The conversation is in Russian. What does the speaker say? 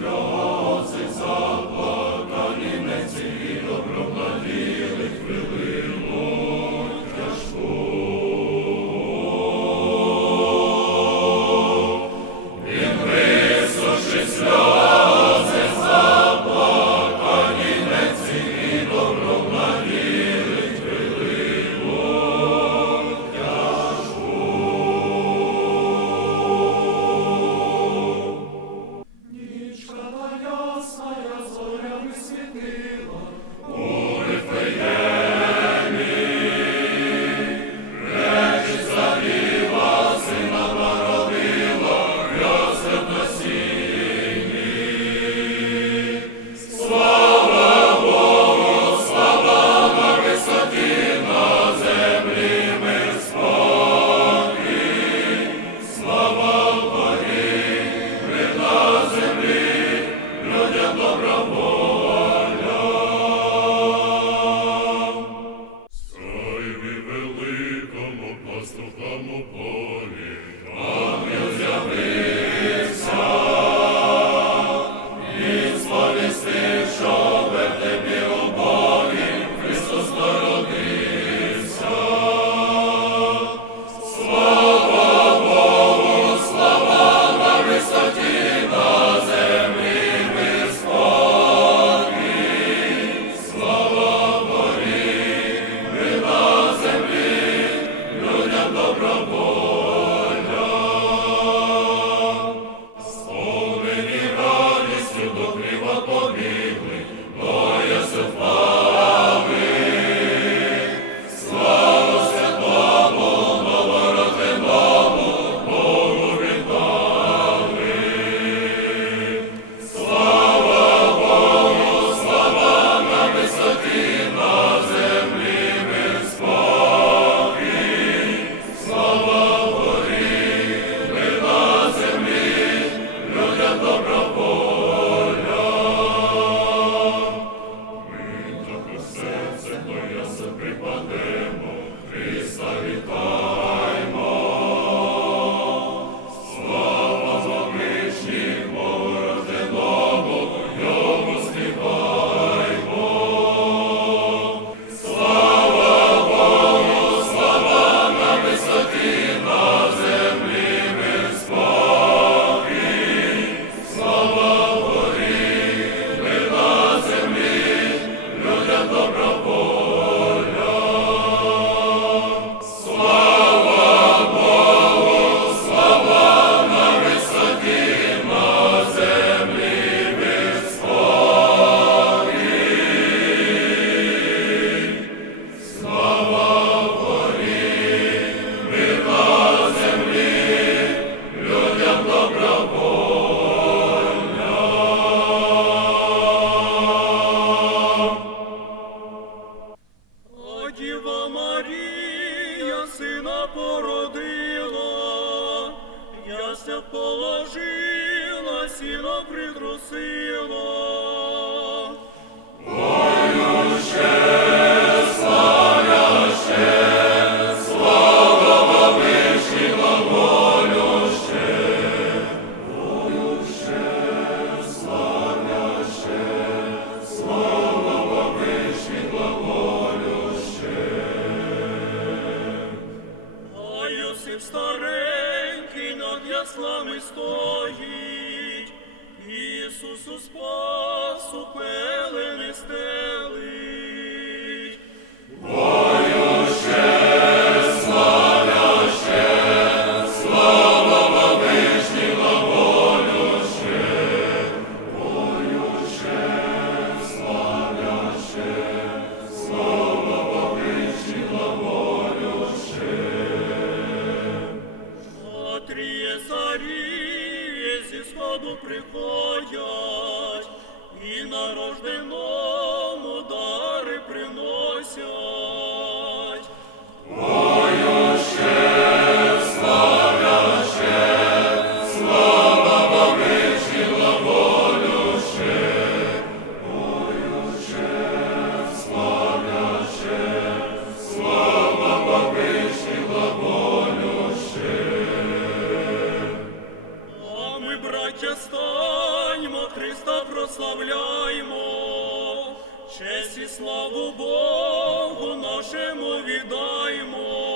Lord. Старенький над яслами стоїть, славу Богу нашому віддаймо.